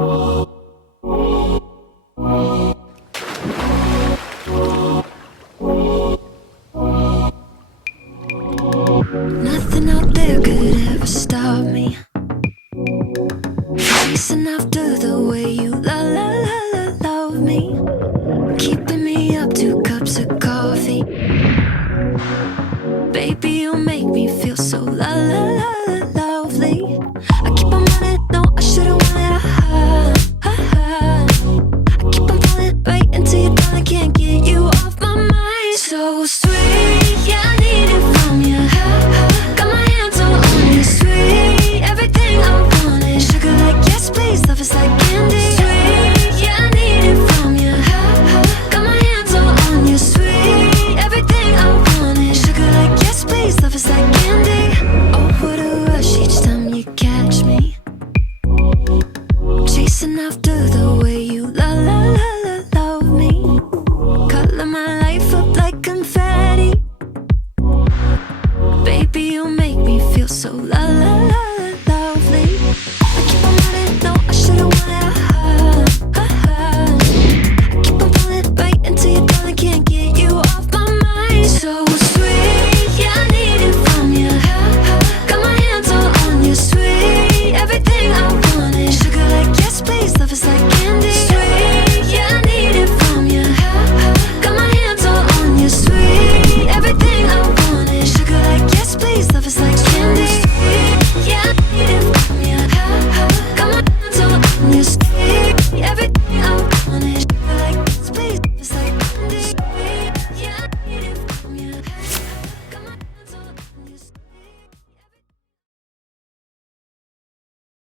Nothing out there could ever stop me. Chasing after the way you love me. Keeping me up 2 cups of coffee. Baby, you make me feel so lovely. I keep on running, no, I should've wanted a high. I keep on falling right into your thought, I can't get you off my mind. So sweet, yeah, I need it from you. Got my hands all on you, sweet. Everything I want is sugar like yes, please. Love is like candy. Sweet, yeah, I need it from you. Got my hands all on you, sweet. Everything I want is sugar like yes, please. Love is like candy. Oh, what a rush each time you catch me chasing after